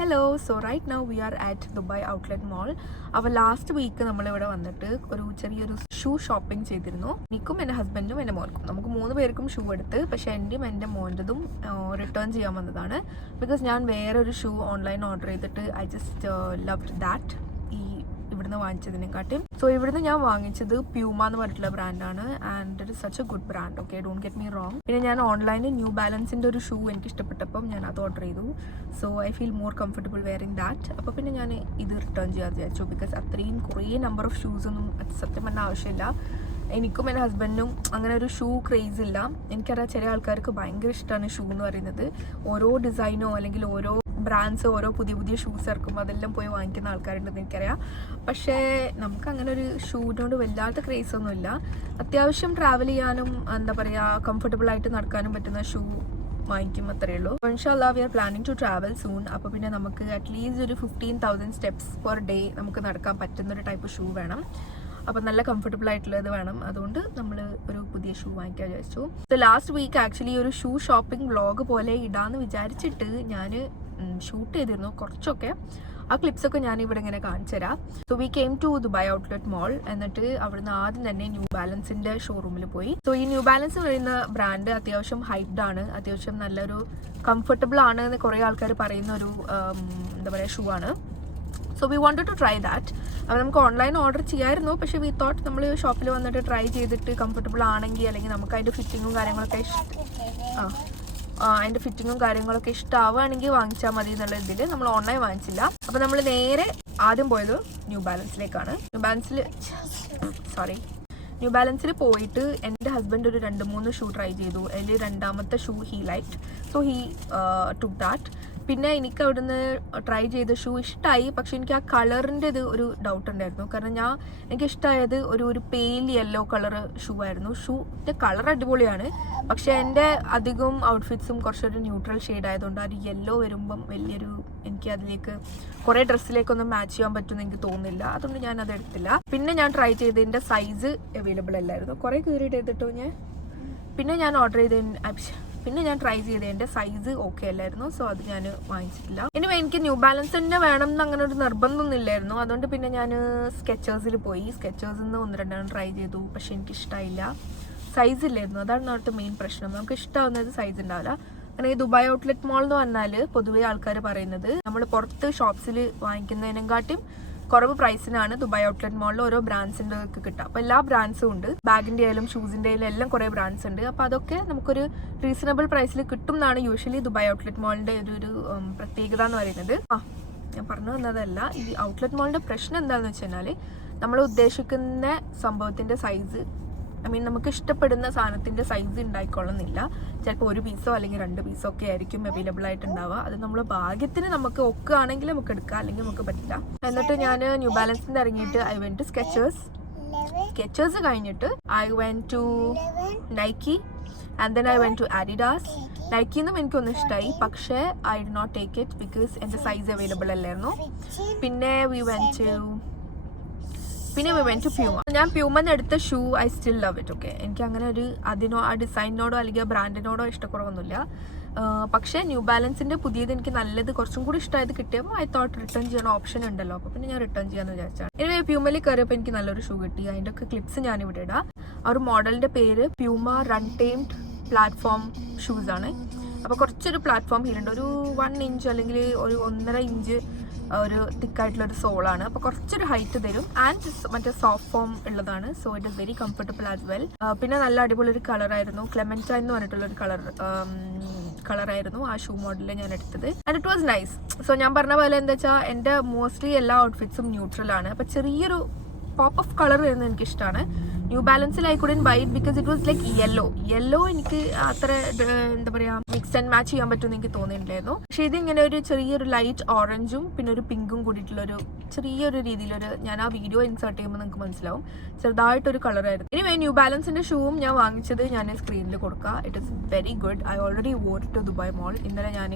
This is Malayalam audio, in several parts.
Hello. So right now we are at Dubai Outlet Mall. അപ്പോൾ ലാസ്റ്റ് വീക്ക് നമ്മളിവിടെ വന്നിട്ട് ഒരു ചെറിയൊരു ഷൂ ഷോപ്പിംഗ് ചെയ്തിരുന്നു. എനിക്കും എൻ്റെ ഹസ്ബൻഡും എൻ്റെ മോൾക്കും നമുക്ക് 3 പേർക്കും ഷൂ എടുത്ത്. പക്ഷേ എൻ്റെയും എൻ്റെ മോൻ്റെതും റിട്ടേൺ ചെയ്യാൻ വന്നതാണ്. ബിക്കോസ് ഞാൻ വേറൊരു ഷൂ ഓൺലൈൻ ഓർഡർ ചെയ്തിട്ട് ഐ ജസ്റ്റ് ലവ്ഡ് ദാറ്റ് ഇവിടുന്ന് വാങ്ങിച്ചതിനെക്കാട്ടും. സോ ഇവിടുന്ന് ഞാൻ വാങ്ങിച്ചത് പ്യൂമ എന്ന് പറഞ്ഞിട്ടുള്ള ബ്രാൻഡാണ്. And it is such A good brand. Okay, don't get me wrong. പിന്നെ ഞാൻ ഓൺലൈനിൽ ന്യൂ ബാലൻസിൻ്റെ ഒരു ഷൂ എനിക്ക് ഇഷ്ടപ്പെട്ടപ്പം ഞാൻ അത് ഓർഡർ ചെയ്തു. So I feel more comfortable wearing that. അപ്പോൾ പിന്നെ ഞാൻ ഇത് റിട്ടേൺ ചെയ്യാൻ വിചാരിച്ചു. ബിക്കോസ് അത്രയും കുറേ നമ്പർ ഓഫ് ഷൂസൊന്നും സത്യം പറഞ്ഞാൽ ആവശ്യമില്ല. എനിക്കും എൻ്റെ ഹസ്ബൻഡിനും അങ്ങനെ ഒരു ഷൂ ക്രേസ് ഇല്ല. എനിക്കറിയാം ചില ആൾക്കാർക്ക് ഭയങ്കര ഇഷ്ടമാണ് ഷൂ എന്ന് പറയുന്നത്. ഓരോ ഡിസൈനോ അല്ലെങ്കിൽ ഓരോ ബ്രാൻഡ്സ് ഓരോ പുതിയ പുതിയ ഷൂസ് ഇറക്കുമ്പോൾ അതെല്ലാം പോയി വാങ്ങിക്കുന്ന ആൾക്കാരുണ്ടെന്ന് എനിക്കറിയാം. പക്ഷേ നമുക്ക് അങ്ങനെ ഒരു ഷൂവിനോട് വല്ലാത്ത ക്രേസ് ഒന്നുമില്ല. അത്യാവശ്യം ട്രാവൽ ചെയ്യാനും എന്താ പറയുക കംഫർട്ടബിൾ ആയിട്ട് നടക്കാനും പറ്റുന്ന ഷൂ വാങ്ങിക്കും, അത്രയേ ഉള്ളൂ. ഇൻഷാല്ലാ we are planning to travel soon. അപ്പോൾ പിന്നെ നമുക്ക് അറ്റ്ലീസ്റ്റ് ഒരു 15,000 സ്റ്റെപ്സ് പെർ ഡേ നമുക്ക് നടക്കാൻ പറ്റുന്നൊരു ടൈപ്പ് ഷൂ വേണം. അപ്പോൾ നല്ല കംഫർട്ടബിൾ ആയിട്ടുള്ളത് വേണം. അതുകൊണ്ട് നമ്മൾ ഒരു പുതിയ ഷൂ വാങ്ങിക്കാൻ വിചാരിച്ചു. സോ ലാസ്റ്റ് വീക്ക് ആക്ച്വലി ഒരു ഷൂ ഷോപ്പിംഗ് വ്ളോഗ് പോലെ ഇടാന്ന് വിചാരിച്ചിട്ട് ഞാൻ ഷൂട്ട് ചെയ്തിരുന്നു കുറച്ചൊക്കെ. ആ ക്ലിപ്സൊക്കെ ഞാൻ ഇവിടെ ഇങ്ങനെ കാണിച്ചു തരാം. So we came to Dubai Outlet Mall. എന്നിട്ട് അവിടുന്ന് ആദ്യം തന്നെ ന്യൂ ബാലൻസിന്റെ ഷോറൂമിൽ പോയി. സോ ഈ ന്യൂ ബാലൻസ് പറയുന്ന ബ്രാൻഡ് അത്യാവശ്യം ഹൈപ്ഡ് ആണ്, അത്യാവശ്യം നല്ലൊരു കംഫർട്ടബിൾ ആണ് എന്ന് കുറേ ആൾക്കാർ പറയുന്ന ഒരു എന്താ പറയുക ഷൂ ആണ്. So we wanted to try that. അപ്പോൾ നമുക്ക് ഓൺലൈൻ ഓർഡർ ചെയ്യാമായിരുന്നു. പക്ഷേ വി തോട്ട് നമ്മൾ ഷോപ്പിൽ വന്നിട്ട് ട്രൈ ചെയ്തിട്ട് കംഫർട്ടബിൾ ആണെങ്കിൽ അല്ലെങ്കിൽ നമുക്ക് അതിൻ്റെ ഫിറ്റിങ്ങും കാര്യങ്ങളൊക്കെ അതിൻ്റെ ഫിറ്റിങ്ങും കാര്യങ്ങളൊക്കെ ഇഷ്ടമാവുകയാണെങ്കിൽ വാങ്ങിച്ചാൽ മതി എന്നുള്ള ഇതിൽ നമ്മൾ ഓൺലൈൻ വാങ്ങിച്ചില്ല. അപ്പോൾ നമ്മൾ നേരെ ആദ്യം പോയത് ന്യൂ ബാലൻസിലേക്കാണ്. ന്യൂ ബാലൻസിൽ പോയിട്ട് എൻ്റെ ഹസ്ബൻഡ് ഒരു 2-3 ഷൂ ട്രൈ ചെയ്തു. അതിൽ രണ്ടാമത്തെ shoe he liked. So he took that. പിന്നെ എനിക്ക് അവിടുന്ന് ട്രൈ ചെയ്ത ഷൂ ഇഷ്ടമായി. പക്ഷെ എനിക്ക് ആ കളറിൻ്റെ ഇത് ഒരു ഡൗട്ട് ഉണ്ടായിരുന്നു. കാരണം എനിക്ക് ഇഷ്ടമായത് ഒരു പെയിൽ യെല്ലോ കളർ ഷൂ ആയിരുന്നു. ഷൂൻ്റെ കളർ അടിപൊളിയാണ്. പക്ഷെ എൻ്റെ അധികം ഔട്ട്ഫിറ്റ്സും കുറച്ചൊരു ന്യൂട്രൽ ഷെയ്ഡ് ആയതുകൊണ്ട് ആ ഒരു യെല്ലോ വരുമ്പം എനിക്ക് അതിലേക്ക് കുറേ ഡ്രസ്സിലേക്കൊന്നും മാച്ച് ചെയ്യാൻ പറ്റുമെന്ന് എനിക്ക് തോന്നുന്നില്ല. അതുകൊണ്ട് ഞാൻ അത് എടുത്തില്ല. പിന്നെ ഞാൻ ട്രൈ ചെയ്തതിൻ്റെ സൈസ് അവൈലബിൾ അല്ലായിരുന്നു. കുറേ കീറിയിട്ട് എടുത്തിട്ടോ പിന്നെ ഞാൻ ട്രൈ ചെയ്തതിൻ്റെ സൈസ് ഓക്കെ അല്ലായിരുന്നു. സോ അത് ഞാൻ വാങ്ങിച്ചിട്ടില്ല. ഇനി എനിക്ക് ന്യൂ ബാലൻസിൻ്റെ വേണം എന്ന് അങ്ങനെ ഒരു നിർബന്ധമൊന്നും ഇല്ലായിരുന്നു. അതുകൊണ്ട് പിന്നെ ഞാൻ സ്കെച്ചേഴ്സിൽ പോയി. സ്കെച്ചേഴ്സിൽ നിന്ന് 1-2 ട്രൈ ചെയ്തു. പക്ഷെ എനിക്ക് ഇഷ്ടമായില്ല, സൈസ് ഇല്ലായിരുന്നു. അതാണ് അവിടുത്തെ മെയിൻ പ്രശ്നം. നമുക്ക് ഇഷ്ടമാവുന്നത് സൈസ് ഉണ്ടാവില്ല. കാരണം ഈ ദുബായ് ഔട്ട്ലെറ്റ് മോൾ എന്ന് പറഞ്ഞാൽ പൊതുവേ ആൾക്കാർ പറയുന്നത് നമ്മൾ പുറത്ത് ഷോപ്സിൽ വാങ്ങിക്കുന്നതിനെക്കാട്ടും കുറവ് പ്രൈസിനാണ് ദുബായ് ഔട്ട്ലെറ്റ് മോളിൽ ഓരോ ബ്രാൻഡ്സിൻ്റെ ഒക്കെ കിട്ടുക. അപ്പോൾ എല്ലാ ബ്രാൻഡ്സും ഉണ്ട്. ബാഗിൻ്റെ ആയാലും ഷൂസിൻ്റെ ആയാലും എല്ലാം കുറേ ബ്രാൻഡ്സ് ഉണ്ട്. അപ്പോൾ അതൊക്കെ നമുക്കൊരു റീസണബിൾ പ്രൈസിൽ കിട്ടും എന്നാണ് യൂഷ്വലി ദുബായ് ഔട്ട്ലെറ്റ് മോളിൻ്റെ ഒരു പ്രത്യേകത എന്ന് പറയുന്നത്. ഞാൻ പറഞ്ഞു തന്നതല്ല. ഈ ഔട്ട്ലെറ്റ് മോളിൻ്റെ പ്രശ്നം എന്താണെന്ന് വെച്ച് കഴിഞ്ഞാൽ നമ്മൾ ഉദ്ദേശിക്കുന്ന സംഭവത്തിൻ്റെ സൈസ് നമുക്ക് ഇഷ്ടപ്പെടുന്ന സാധനത്തിൻ്റെ സൈസ് ഉണ്ടായിക്കൊള്ളുന്നില്ല. ചിലപ്പോൾ 1 പീസോ അല്ലെങ്കിൽ 2 പീസോ ഒക്കെ ആയിരിക്കും അവൈലബിൾ ആയിട്ടുണ്ടാവുക. അത് നമ്മൾ ഭാഗ്യത്തിന് നമുക്ക് ഒക്കുകയാണെങ്കിൽ നമുക്ക് എടുക്കാം, അല്ലെങ്കിൽ നമുക്ക് പറ്റില്ല. എന്നിട്ട് ഞാൻ ന്യൂ ബാലൻസിൻ്റെ ഇറങ്ങിയിട്ട് ഐ വെന്റ് ടു സ്കെച്ചേഴ്സ് കഴിഞ്ഞിട്ട് I went to Nike and then I went to Adidas. നൈക്കിന്നും എനിക്കൊന്നും ഇഷ്ടമായി. പക്ഷേ I did not take it because എൻ്റെ സൈസ് അവൈലബിൾ അല്ലായിരുന്നു. പിന്നെ വി വെന്റ് ടു പ്യൂമ. ഞാൻ പ്യൂമന്ന് എടുത്ത shoe I still love it. Okay, എനിക്ക് അങ്ങനെ ആ ഡിസൈനിനോടോ അല്ലെങ്കിൽ ആ ബ്രാൻഡിനോടോ ഇഷ്ടക്കുറവൊന്നുമില്ല. പക്ഷേ ന്യൂ ബാലൻസിൻ്റെ പുതിയത് എനിക്ക് നല്ലത് കുറച്ചും കൂടി ഇഷ്ടമായത് കിട്ടിയപ്പോൾ ഐ തോട്ട് റിട്ടേൺ ചെയ്യണ ഓപ്ഷൻ ഉണ്ടല്ലോ. അപ്പോൾ പിന്നെ ഞാൻ റിട്ടേൺ ചെയ്യാമെന്ന് വിചാരിച്ചാണ്. ഇനി പ്യൂമയിൽ കയറിയപ്പോൾ എനിക്ക് നല്ലൊരു ഷൂ കിട്ടി. അതിൻ്റെ ഒക്കെ ക്ലിപ്സ് ഞാനിവിടെ ഇടാം. ആ ഒരു മോഡലിൻ്റെ പേര് പ്യൂമ റൺടൈംഡ് പ്ലാറ്റ്ഫോം ഷൂസ് ആണ്. അപ്പോൾ കുറച്ചൊരു പ്ലാറ്റ്ഫോം ഹീലുണ്ട്. ഒരു 1 ഇഞ്ച് അല്ലെങ്കിൽ ഒരു 1.5 ഇഞ്ച് ഒരു തിക്കായിട്ടുള്ളൊരു സോളാണ്. അപ്പോൾ കുറച്ചൊരു ഹൈറ്റ് തരും. ആൻഡ് മറ്റേ സോഫ്റ്റ് ഫോം ഉള്ളതാണ്. So it is very comfortable as well. പിന്നെ നല്ല അടിപൊളി ഒരു കളറായിരുന്നു. ക്ലെമൻറ്റൈൻ എന്ന് പറഞ്ഞിട്ടുള്ളൊരു കളറായിരുന്നു ആ ഷൂ മോഡലിൽ ഞാൻ എടുത്തത്. And it was nice. So ഞാൻ പറഞ്ഞ പോലെ എന്താ വെച്ചാൽ എൻ്റെ മോസ്റ്റ്ലി എല്ലാ ഔട്ട്ഫിറ്റ്സും ന്യൂട്രലാണ്. അപ്പോൾ ചെറിയൊരു പോപ്പ് ഓഫ് കളർ വരുന്നത് എനിക്കിഷ്ടമാണ്. ന്യൂ ബാലൻസിൽ I couldn't buy it because it was like yellow എനിക്ക് അത്ര എന്താ പറയുക മിക്സ് ആൻഡ് മാച്ച് ചെയ്യാൻ പറ്റുമെന്ന് എനിക്ക് തോന്നിയിട്ടുണ്ടായിരുന്നു. പക്ഷേ ഇതിങ്ങനെ ഒരു ചെറിയൊരു ലൈറ്റ് ഓറഞ്ചും പിന്നെ ഒരു പിങ്കും കൂടിയിട്ടുള്ളൊരു ചെറിയൊരു രീതിയിലൊരു, ഞാൻ ആ വീഡിയോ ഇൻസേർട്ട് ചെയ്യുമ്പോൾ നിങ്ങൾക്ക് മനസ്സിലാവും, ചെറുതായിട്ടൊരു കളറായിരുന്നു. ഇനി ന്യൂ ബാലൻസിൻ്റെ ഷൂവും ഞാൻ വാങ്ങിച്ചത് ഞാൻ സ്ക്രീനിൽ കൊടുക്കുക. It is very good. I already wore to Dubai mall. ഇന്നലെ ഞാൻ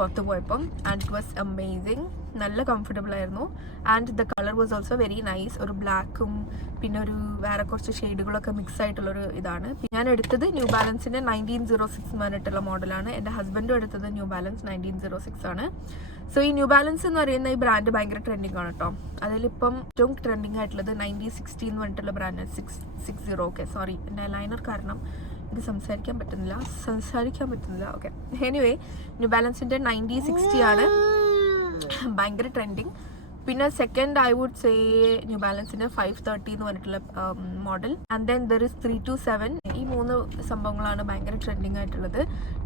പുറത്ത് പോയപ്പം. And it was amazing. നല്ല കംഫർട്ടബിൾ ആയിരുന്നു. And the colour was also very nice. ഒരു ബ്ലാക്കും പിന്നെ ഒരു വേറെ കുറച്ച് ഷെയ്ഡുകളൊക്കെ മിക്സ് ആയിട്ടുള്ളൊരു ഇതാണ്. ഞാൻ എടുത്തത് ന്യൂ ബാലൻസിൻ്റെ 1906 എന്ന് പറഞ്ഞിട്ടുള്ള മോഡലാണ്. എൻ്റെ ഹസ്ബൻഡും എടുത്തത് ന്യൂ ബാലൻസ് 1906 ആണ്. സോ ഈ ന്യൂ ബാലൻസ് എന്ന് പറയുന്ന ഈ ബ്രാൻഡ് ഭയങ്കര ട്രെൻഡിങ് ആണ് കേട്ടോ. അതിലിപ്പം ഏറ്റവും ട്രെൻഡിങ് ആയിട്ടുള്ളത് 9060 എന്ന് പറഞ്ഞിട്ടുള്ള ബ്രാൻഡ് 660. ഓക്കെ, സോറി, എൻ്റെ ലൈനർ കാരണം ഇത് സംസാരിക്കാൻ പറ്റുന്നില്ല. ഓക്കെ, എനിവേ ന്യൂ ബാലൻസിൻ്റെ 9060 ആണ് ഭയങ്കര ട്രെൻഡിങ്. പിന്നെ second I would say New ബാലൻസിൻ്റെ 530 എന്ന് പറഞ്ഞിട്ടുള്ള model. And then there is 327. ഈ 3 സംഭവങ്ങളാണ് ഭയങ്കര ട്രെൻഡിങ് ആയിട്ടുള്ളത്.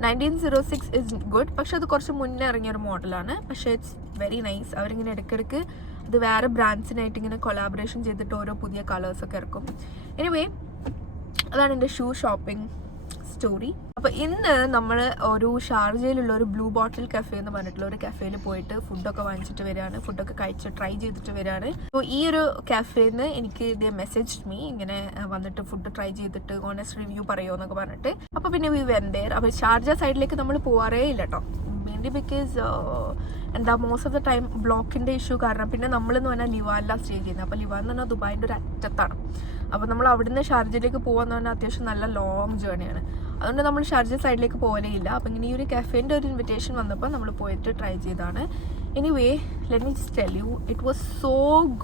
1906 ഇസ് ഗുഡ്, പക്ഷെ അത് കുറച്ച് മുന്നേ ഇറങ്ങിയൊരു മോഡലാണ്. പക്ഷേ ഇറ്റ്സ് വെരി നൈസ്. അവരിങ്ങനെ ഇടയ്ക്കിടയ്ക്ക് അത് വേറെ ബ്രാൻഡ്സിനായിട്ട് ഇങ്ങനെ കൊളാബറേഷൻ ചെയ്തിട്ട് ഓരോ പുതിയ കളേഴ്സൊക്കെ ഇറക്കും. എനിവേ, അതാണ് എൻ്റെ ഷൂ ഷോപ്പിംഗ് സ്റ്റോറി. അപ്പോൾ ഇന്ന് നമ്മൾ ഒരു ഷാർജയിലുള്ള ഒരു ബ്ലൂ ബോട്ടിൽ കഫേ എന്ന് പറഞ്ഞിട്ടുള്ള ഒരു കഫേയിൽ പോയിട്ട് ഫുഡൊക്കെ വാങ്ങിച്ചിട്ട് വരികയാണ്. ഫുഡൊക്കെ കഴിച്ച് ട്രൈ ചെയ്തിട്ട് വരികയാണ്. അപ്പോൾ ഈ ഒരു കഫേന്ന് എനിക്ക് ഇതേ മെസ്സേജ് മീ ഇങ്ങനെ വന്നിട്ട് ഫുഡ് ട്രൈ ചെയ്തിട്ട് ഓണസ്റ്റ് റിവ്യൂ പറയുമോ എന്നൊക്കെ പറഞ്ഞിട്ട്. അപ്പോൾ പിന്നെ വി വെന്റ് ദേർ. അപ്പോൾ ഷാർജ സൈഡിലേക്ക് നമ്മൾ പോകാറേ ഇല്ല കേട്ടോ. Mainly because most of the time ബ്ലോക്കിൻ്റെ ഇഷ്യൂ കാരണം. പിന്നെ നമ്മളെന്ന് പറഞ്ഞാൽ ലിവാനിലാണ് സ്റ്റേ ചെയ്യുന്നത്. അപ്പോൾ ലിവാൻ എന്ന് പറഞ്ഞാൽ ദുബായിൻ്റെ ഒരു അറ്റത്താണ്. അപ്പോൾ നമ്മൾ അവിടുന്ന് ഷാർജയിലേക്ക് പോകാന്ന് പറഞ്ഞാൽ അത്യാവശ്യം നല്ല ലോങ് ജേർണിയാണ്. അതുകൊണ്ട് നമ്മൾ ഷാർജ സൈഡിലേക്ക് പോകലേ ഇല്ല. അപ്പോൾ ഇങ്ങനെ ഈ ഒരു കഫേൻ്റെ ഒരു ഇൻവിറ്റേഷൻ വന്നപ്പോൾ നമ്മൾ പോയിട്ട് ട്രൈ ചെയ്തതാണ്. Anyway, let me just tell you, it was so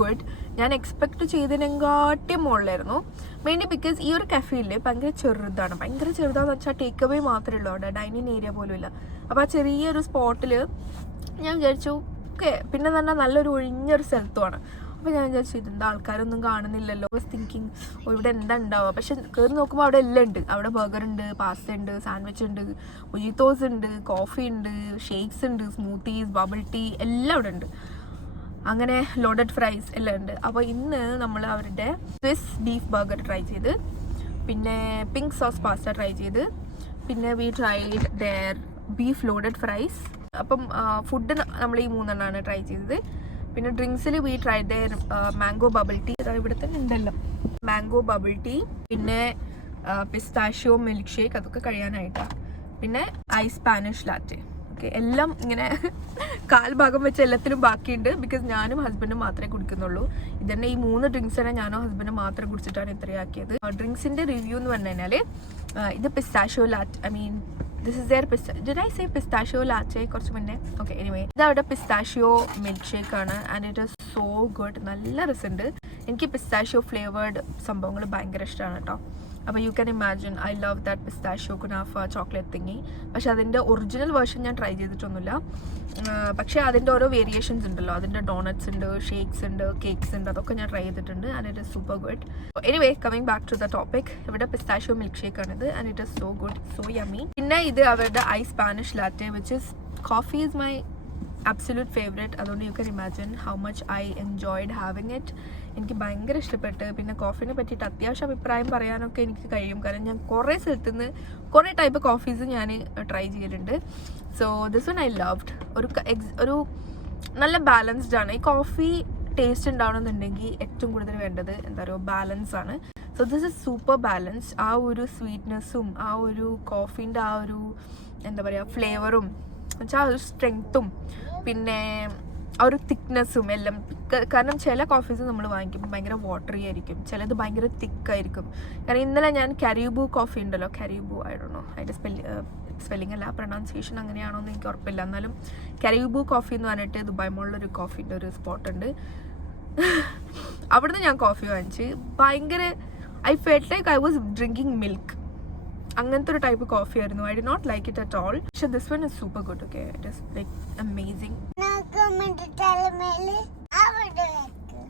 good. ഞാൻ എക്സ്പെക്ട് ചെയ്തതിനെക്കാട്ടിയും മുകളിലായിരുന്നു. മെയിൻലി ബിക്കോസ് ഈ ഒരു കഫേയിൽ ഭയങ്കര ചെറുതാണെന്ന് വെച്ചാൽ ടേക്ക് അവേ മാത്രമേ ഉള്ളൂ, അവിടെ ഡൈനിങ് ഏരിയ പോലും ഇല്ല. അപ്പോൾ ആ ചെറിയൊരു സ്പോട്ടിൽ ഞാൻ വിചാരിച്ചു ഓക്കെ. പിന്നെ തന്നെ നല്ലൊരു ഒഴിഞ്ഞൊരു സ്ഥലത്തുമാണ്. അപ്പോൾ ഞാൻ വിചാരിച്ചു ഇതെന്താ ആൾക്കാരൊന്നും കാണുന്നില്ലല്ലോ. തിങ്കിങ് ഇവിടെ എന്താ ഉണ്ടാവുക. പക്ഷെ കയറി നോക്കുമ്പോൾ അവിടെ എല്ലാം ഉണ്ട്. അവിടെ ബർഗർ ഉണ്ട്, പാസ്ത ഉണ്ട്, സാൻഡ്വിച്ച് ഉണ്ട്, മൊജിത്തോസ് ഉണ്ട്, കോഫി ഉണ്ട്, ഷേക്സ് ഉണ്ട്, സ്മൂത്തീസ്, ബബിൾ ടീ എല്ലാം അവിടെ ഉണ്ട്. അങ്ങനെ ലോഡഡ് ഫ്രൈസ് എല്ലാം ഉണ്ട്. അപ്പോൾ ഇന്ന് നമ്മൾ അവരുടെ സ്വിസ് ബീഫ് ബർഗർ ട്രൈ ചെയ്ത്, പിന്നെ പിങ്ക് സോസ് പാസ്ത ട്രൈ ചെയ്ത്, പിന്നെ we tried their beef loaded fries. അപ്പം ഫുഡ് നമ്മൾ ഈ 3 എണ്ണമാണ് ട്രൈ ചെയ്തത്. പിന്നെ ഡ്രിങ്ക്സിൽ we try their mango bubble tea. ഇവിടെ തന്നെ ഉണ്ടല്ലോ മാംഗോ ബബിൾ ടീ. പിന്നെ പിസ്താഷ്യോ മിൽക്ക് ഷേക്ക്, അതൊക്കെ കഴിയാനായിട്ടാണ്. പിന്നെ ഐസ് സ്പാനിഷ് ലാറ്റെ. ഓക്കെ, എല്ലാം ഇങ്ങനെ കാൽഭാഗം വെച്ച് എല്ലാത്തിനും ബാക്കിയുണ്ട്. ബിക്കോസ് ഞാനും ഹസ്ബൻഡും മാത്രമേ കുടിക്കുന്നുള്ളൂ. ഇതന്നെ ഈ 3 ഡ്രിങ്ക്സ് തന്നെ ഞാനും ഹസ്ബൻഡും മാത്രം കുടിച്ചിട്ടാണ് ഇത്രയാക്കിയത്. ഡ്രിങ്ക്സിൻ്റെ റിവ്യൂ എന്ന് പറഞ്ഞു കഴിഞ്ഞാൽ ഇത് pistachio latte, I mean this is their did I say pistachio latte കുറച്ച് മുന്നേ? ഓക്കെ, എനിവേ ഇത് അവിടെ പിസ്താഷ്യോ മിൽക്ക് ഷേക്ക് ആണ്. And it is so good. നല്ല രസമുണ്ട്. എനിക്ക് പിസ്താഷ്യോ ഫ്ലേവേർഡ് സംഭവങ്ങൾ ഭയങ്കര ഇഷ്ടമാണ് കേട്ടോ. അപ്പോൾ U can imagine I love that pistachio kunafa chocolate തിങ്ങി. പക്ഷെ അതിൻ്റെ ഒറിജിനൽ വേർഷൻ ഞാൻ ട്രൈ ചെയ്തിട്ടൊന്നുമില്ല. പക്ഷേ അതിൻ്റെ ഓരോ വേരിയേഷൻസ് ഉണ്ടല്ലോ. അതിൻ്റെ ഡോണറ്റ്സ് ഉണ്ട്, ഷേക്സ് ഉണ്ട്, കേക്ക്സ് ഉണ്ട്, അതൊക്കെ ഞാൻ ട്രൈ ചെയ്തിട്ടുണ്ട്. And it is super good. Anyway, coming back to the topic, ഇവിടെ പിസ്താഷ്യോ മിൽക്ക് ഷേക്ക് ആണിത്. And it is so good, so yummy. പിന്നെ ഇത് അവരുടെ ice Spanish latte, which is coffee is my absolute favorite. അതുകൊണ്ട് you can imagine how much I enjoyed having it. എനിക്ക് ഭയങ്കര ഇഷ്ടപ്പെട്ട്. പിന്നെ കോഫീനെ പറ്റിയിട്ട് അത്യാവശ്യം അഭിപ്രായം പറയാനൊക്കെ എനിക്ക് കഴിയും. കാരണം ഞാൻ കുറേ സ്ഥലത്തു നിന്ന് കുറേ ടൈപ്പ് കോഫീസ് ഞാൻ ട്രൈ ചെയ്തിട്ടുണ്ട്. So this one I loved. ഒരു നല്ല ബാലൻസ്ഡ് ആണ്. ഈ കോഫി ടേസ്റ്റ് ഉണ്ടാവണമെന്നുണ്ടെങ്കിൽ ഏറ്റവും കൂടുതൽ വേണ്ടത് എന്താ പറയുക, ബാലൻസ് ആണ്. So this is super balance. ആ ഒരു സ്വീറ്റ്നെസ്സും ആ ഒരു കോഫീൻ്റെ ആ ഒരു എന്താ പറയുക ഫ്ലേവറും വെച്ചാൽ ആ ഒരു സ്ട്രെങ്ത്തും പിന്നെ ആ ഒരു തിക്നെസ്സും എല്ലാം. കാരണം ചില കോഫീസ് നമ്മൾ വാങ്ങിക്കുമ്പോൾ ഭയങ്കര വാട്ടറി ആയിരിക്കും, ചിലത് ഭയങ്കര തിക്കായിരിക്കും. കാരണം ഇന്നലെ ഞാൻ കരീബു കോഫി ഉണ്ടല്ലോ, കരീബു ഐ ഡോണ്ട് നോ അതിൻ്റെ സ്പെല്ലിംഗ് അല്ല, പ്രൊനൗൺസിയേഷൻ അങ്ങനെയാണോ എന്ന് എനിക്ക് ഉറപ്പില്ല. എന്നാലും കരീബു കോഫി എന്ന് പറഞ്ഞിട്ട് ദുബായ് മോളിലൊരു കോഫീൻ്റെ ഒരു സ്പോട്ടുണ്ട്. അവിടുന്ന് ഞാൻ കോഫി വാങ്ങിച്ച് ഭയങ്കര I felt like I was drinking milk. അങ്ങനത്തെ ഒരു ടൈപ്പ് കോഫി ആയിരുന്നു. I did not like it at all. പക്ഷെ this one is super good. Okay, it is like amazing.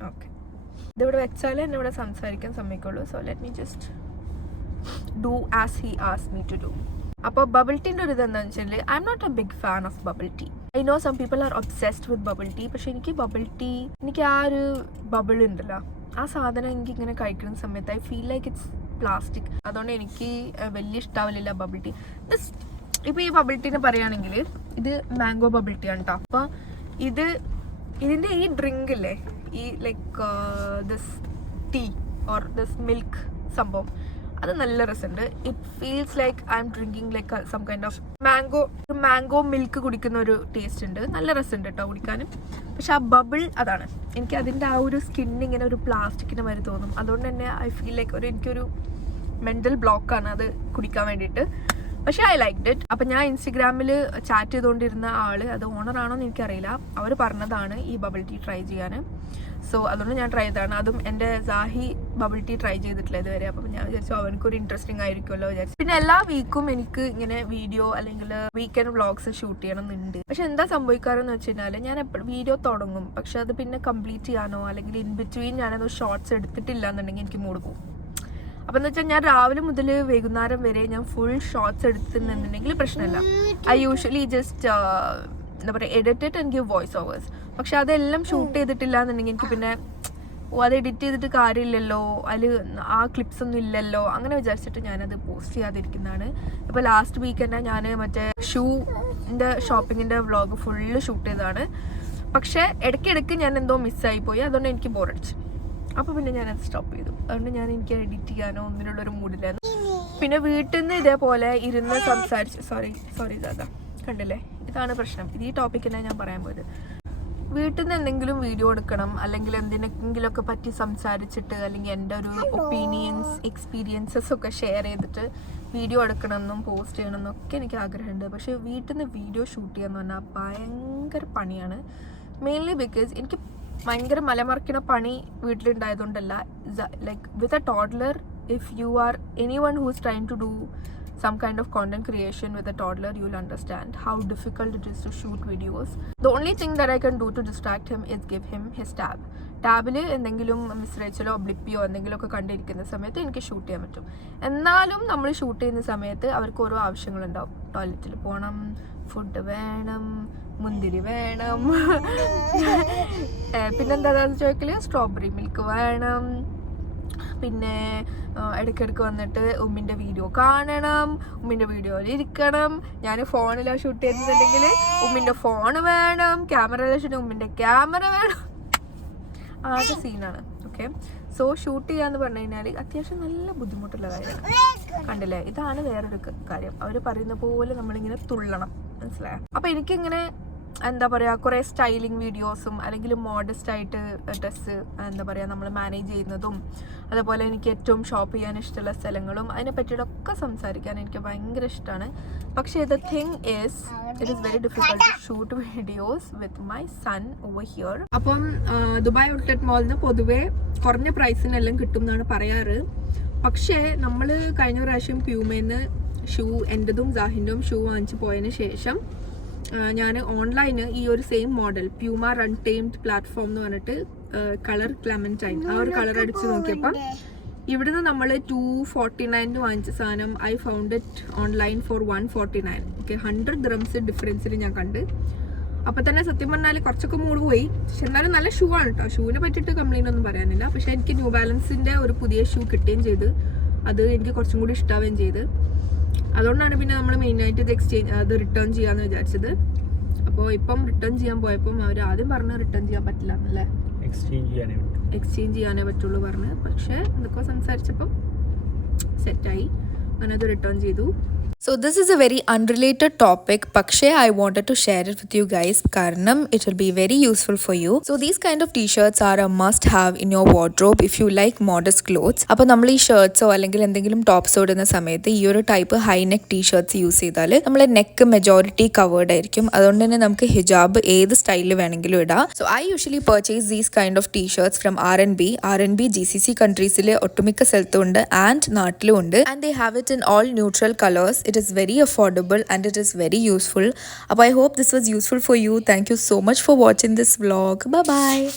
Okay, ഇതിവിടെ വെച്ചാലേ എന്നെ ഇവിടെ സംസാരിക്കാൻ സമ്മതിക്കുള്ളൂ. So let me just do as he ask me to do. അപ്പോൾ ബബിൾ ടീൻ്റെ ഒരു ഇതെന്താണെന്ന് വെച്ചാൽ I am not a big fan of bubble tea. I know some people are obsessed with bubble tea. പക്ഷെ എനിക്ക് ബബിൾ ടീ, എനിക്ക് ആ ഒരു ബബിൾ ഉണ്ടല്ലോ, ആ സാധനം എനിക്ക് ഇങ്ങനെ കഴിക്കുന്ന സമയത്ത് I feel like it's plastic. അതുകൊണ്ട് എനിക്ക് വലിയ ഇഷ്ടാവില്ല ബബിൾ ടീ. ഇപ്പോൾ ഈ ബബിൾ ടീനെ പറയുകയാണെങ്കിൽ ഇത് മാംഗോ ബബിൾ ടീ ആണ് കേട്ടോ. അപ്പോൾ ഇതിൻ്റെ ഈ ഡ്രിങ്ക് ഇല്ലേ, ഈ like this tea or this milk സംഭവം, അത് നല്ല രസമുണ്ട്. It feels like I am drinking like some kind of mango milk കുടിക്കുന്ന ഒരു ടേസ്റ്റ് ഉണ്ട്. നല്ല രസമുണ്ട് കേട്ടോ കുടിക്കാനും. പക്ഷെ ആ ബബിൾ അതാണ്, എനിക്ക് അതിൻ്റെ ആ ഒരു സ്കിൻ ഇങ്ങനെ ഒരു പ്ലാസ്റ്റിക്കിൻ്റെ മാതിരി തോന്നും. അതുകൊണ്ട് തന്നെ ഐ ഫീൽ ലൈക്ക് എനിക്കൊരു മെൻ്റൽ ബ്ലോക്കാണ് അത് കുടിക്കാൻ വേണ്ടിയിട്ട്. പക്ഷേ ഐ ലൈക്ക് ഇറ്റ്. അപ്പം ഞാൻ ഇൻസ്റ്റഗ്രാമിൽ ചാറ്റ് ചെയ്തുകൊണ്ടിരുന്ന ആൾ, അത് ഓണറാണോ എന്ന് എനിക്കറിയില്ല, അവർ പറഞ്ഞതാണ് ഈ ബബിൾ ടീ ട്രൈ ചെയ്യാൻ. സോ അതുകൊണ്ട് ഞാൻ ട്രൈ ചെയ്തതാണ്. അതും എൻ്റെ സാഹി ബബിൾ ടീ ട്രൈ ചെയ്തിട്ടില്ല ഇതുവരെ. അപ്പം ഞാൻ വിചാരിച്ചു അവനക്കൊരു ഇൻട്രസ്റ്റിംഗ് ആയിരിക്കുമല്ലോ വിചാരിച്ചു. പിന്നെ എല്ലാ വീക്കും എനിക്ക് ഇങ്ങനെ വീഡിയോ അല്ലെങ്കിൽ വീക്കെൻഡ് വ്ളോഗ്സ് ഷൂട്ട് ചെയ്യണമെന്നുണ്ട്. പക്ഷെ എന്താ സംഭവിക്കാറെന്ന് വെച്ച് കഴിഞ്ഞാൽ ഞാൻ എപ്പോഴും വീഡിയോ തുടങ്ങും, പക്ഷെ അത് പിന്നെ കംപ്ലീറ്റ് ചെയ്യാനോ അല്ലെങ്കിൽ ഇൻ ബിറ്റ്വീൻ ഞാനത് ഷോർട്സ് എടുത്തിട്ടില്ല എന്നുണ്ടെങ്കിൽ എനിക്ക് മൂഡ് പോകും. അപ്പം എന്ന് വെച്ചാൽ ഞാൻ രാവിലെ മുതൽ വൈകുന്നേരം വരെ ഞാൻ ഫുൾ ഷോർട്സ് എടുത്തിട്ടുണ്ടെന്നുണ്ടെങ്കിൽ പ്രശ്നമില്ല. ഐ യൂഷ്വലി ജസ്റ്റ് എന്താ പറയുക edit and give voice overs. പക്ഷെ അതെല്ലാം ഷൂട്ട് ചെയ്തിട്ടില്ല എന്നുണ്ടെങ്കിൽ എനിക്ക് പിന്നെ അത് എഡിറ്റ് ചെയ്തിട്ട് കാര്യമില്ലല്ലോ, അതിൽ ആ ക്ലിപ്സ് ഒന്നും ഇല്ലല്ലോ, അങ്ങനെ വിചാരിച്ചിട്ട് ഞാനത് പോസ്റ്റ് ചെയ്യാതിരിക്കുന്നതാണ്. ഇപ്പോൾ ലാസ്റ്റ് വീക്ക് തന്നെ ഞാൻ മറ്റേ ഷൂൻ്റെ ഷോപ്പിങ്ങിൻ്റെ വ്ളോഗ് ഫുള്ള് ഷൂട്ട് ചെയ്തതാണ്. പക്ഷേ ഇടയ്ക്കിടയ്ക്ക് ഞാൻ എന്തോ മിസ്സായി പോയി. അതുകൊണ്ട് എനിക്ക് ബോറടിച്ചു. അപ്പോൾ പിന്നെ ഞാനത് സ്റ്റോപ്പ് ചെയ്തു. അതുകൊണ്ട് എനിക്ക് എഡിറ്റ് ചെയ്യാനോ ഒന്നിനുള്ളൊരു മൂഡില്ലായിരുന്നു. പിന്നെ വീട്ടിൽ നിന്ന് ഇതേപോലെ ഇരുന്ന് സംസാരിച്ച് സോറി ദാദാ കണ്ടില്ലേ, ഇതാണ് പ്രശ്നം. ഇത് ഈ ടോപ്പിക്കിനെ ഞാൻ പറയാൻ പോയത്. വീട്ടിൽ നിന്ന് എന്തെങ്കിലും വീഡിയോ എടുക്കണം അല്ലെങ്കിൽ എന്തിനെങ്കിലുമൊക്കെ പറ്റി സംസാരിച്ചിട്ട് അല്ലെങ്കിൽ എൻ്റെ ഒരു ഒപ്പീനിയൻസ് എക്സ്പീരിയൻസസ് ഒക്കെ ഷെയർ ചെയ്തിട്ട് വീഡിയോ എടുക്കണമെന്നും പോസ്റ്റ് ചെയ്യണമെന്നും ഒക്കെ എനിക്ക് ആഗ്രഹമുണ്ട്. പക്ഷേ വീട്ടിൽ നിന്ന് വീഡിയോ ഷൂട്ട് ചെയ്യാന്ന് പറഞ്ഞാൽ ഭയങ്കര പണിയാണ്. മെയിൻലി ബിക്കോസ് എനിക്ക് ഭയങ്കര മലമറിക്കണ പണി വീട്ടിലുണ്ടായതുകൊണ്ടല്ല. Like with a toddler, if you are anyone who is trying to do some kind of content creation with a toddler, you will understand how difficult it is to shoot videos. The only thing that I can do to distract him is give him his ടാബിൽ എന്തെങ്കിലും മിസ്റേച്ചിലോ ബ്ലിപ്പിയോ എന്തെങ്കിലുമൊക്കെ കണ്ടിരിക്കുന്ന സമയത്ത് എനിക്ക് ഷൂട്ട് ചെയ്യാൻ പറ്റും. എന്നാലും നമ്മൾ ഷൂട്ട് ചെയ്യുന്ന സമയത്ത് അവർക്ക് ഓരോ ആവശ്യങ്ങളുണ്ടാവും. ടോയ്ലറ്റിൽ പോകണം, ഫുഡ് വേണം, മുന്തിരി വേണം, പിന്നെന്താണെന്ന് ചോദിക്കൽ സ്ട്രോബെറി മിൽക്ക് വേണം, പിന്നെ ഇടയ്ക്കിടയ്ക്ക് വന്നിട്ട് ഉമ്മിൻ്റെ വീഡിയോ കാണണം, ഉമ്മിൻ്റെ വീഡിയോയിൽ ഇരിക്കണം. ഞാൻ ഫോണിലാണ് ഷൂട്ട് ചെയ്യുന്നുണ്ടെങ്കിൽ ഉമ്മിൻ്റെ ഫോൺ വേണം, ക്യാമറയിലാണ് ഉമ്മിൻ്റെ ക്യാമറ വേണം. ആകെ സീനാണ്. ഓക്കെ, സോ ഷൂട്ട് ചെയ്യാന്ന് പറഞ്ഞു കഴിഞ്ഞാൽ അത്യാവശ്യം നല്ല ബുദ്ധിമുട്ടുള്ള കാര്യമാണ്. കണ്ടില്ലേ, ഇതാണ് വേറൊരു കാര്യം. അവർ പറയുന്ന പോലെ നമ്മളിങ്ങനെ തുള്ളണം, മനസ്സിലായോ? അപ്പം എനിക്കിങ്ങനെ എന്താ പറയുക കുറേ സ്റ്റൈലിംഗ് വീഡിയോസും അല്ലെങ്കിൽ മോഡസ്റ്റ് ആയിട്ട് ഡ്രസ്സ് എന്താ പറയുക നമ്മൾ മാനേജ് ചെയ്യുന്നതും അതുപോലെ എനിക്ക് ഏറ്റവും ഷോപ്പ് ചെയ്യാൻ ഇഷ്ടമുള്ള സ്ഥലങ്ങളും അതിനെ പറ്റിയിട്ടൊക്കെ സംസാരിക്കാൻ എനിക്ക് ഭയങ്കര ഇഷ്ടമാണ്. പക്ഷേ the thing is it is very difficult to shoot videos with my son over here. അപ്പം ദുബായ് ഔട്ട്ലെറ്റ് മോളിൽ പൊതുവേ കുറഞ്ഞ പ്രൈസിനെല്ലാം കിട്ടും എന്നാണ് പറയാറ്. പക്ഷേ നമ്മൾ കഴിഞ്ഞ പ്രാവശ്യം പ്യൂമേന്ന് ഷൂ എൻ്റെതും സാഹിൻ്റെയും ഷൂ വാങ്ങിച്ച് പോയതിന് ശേഷം ഞാൻ ഓൺലൈന് ഈ ഒരു സെയിം മോഡൽ പ്യൂമ റൺടൈംഡ് പ്ലാറ്റ്ഫോം എന്ന് പറഞ്ഞിട്ട് കളർ ക്ലെമൻറ്റൈൻ ആ ഒരു കളർ അടിച്ച് നോക്കിയപ്പം ഇവിടുന്ന് നമ്മൾ 249 വാങ്ങിച്ച സാധനം I found it online for 149. Okay, 100 dirhams ഡിഫറൻസിൽ ഞാൻ കണ്ട്. അപ്പോൾ തന്നെ സത്യം പറഞ്ഞാൽ കുറച്ചൊക്കെ മൂഡ് പോയി. പക്ഷെ എന്നാലും നല്ല ഷൂ ആണ് കേട്ടോ. ഷൂവിനെ പറ്റിയിട്ട് കംപ്ലൈൻ്റ് ഒന്നും പറയാനില്ല. പക്ഷേ എനിക്ക് ന്യൂ ബാലൻസിൻ്റെ ഒരു പുതിയ ഷൂ കിട്ടുകയും ചെയ്ത് അത് എനിക്ക് കുറച്ചും കൂടി ഇഷ്ടാവുകയും ചെയ്ത്. അതുകൊണ്ടാണ് പിന്നെ നമ്മൾ മെയിനായിട്ട് ഇത് റിട്ടേൺ ചെയ്യാമെന്ന് വിചാരിച്ചത്. അപ്പോൾ ഇപ്പം റിട്ടേൺ ചെയ്യാൻ പോയപ്പം അവർ ആദ്യം പറഞ്ഞ് റിട്ടേൺ ചെയ്യാൻ പറ്റില്ല എന്നല്ലേ, എക്സ്ചേഞ്ച് ചെയ്യാനേ പറ്റുള്ളൂ പറഞ്ഞ്. പക്ഷേ എന്തൊക്കെ സംസാരിച്ചപ്പം സെറ്റായി, ഞാനത് റിട്ടേൺ ചെയ്തു. So this is a very unrelated topic, പക്ഷേ I wanted to share it with you guys കാരണം it will be very useful for you. So these kind of t-shirts are a must have in your wardrobe if you like modest clothes. അപ്പോൾ നമ്മൾ ഈ ഷർട്ട്സോ അല്ലെങ്കിൽ എന്തെങ്കിലും ടോപ്സോ ഇടുന്ന സമയത്ത് ഈ ഒരു type high neck t shirts use ചെയ്താൽ നമ്മളെ നെക്ക് മെജോറിറ്റി കവേർഡ് ആയിരിക്കും. അതുകൊണ്ട് തന്നെ നമുക്ക് ഹിജാബ് ഏത് സ്റ്റൈലിൽ വേണമെങ്കിലും ഇടാം. So I usually purchase these kind of t-shirts from R&B GCC കൺട്രീസിലെ ഒട്ടുമിക്ക സ്ഥലത്തും ഉണ്ട് ആൻഡ് നാട്ടിലും ഉണ്ട്. And they have it in all neutral colors. It is very affordable and it is very useful. I hope this was useful for you. Thank you so much for watching this vlog. Bye bye.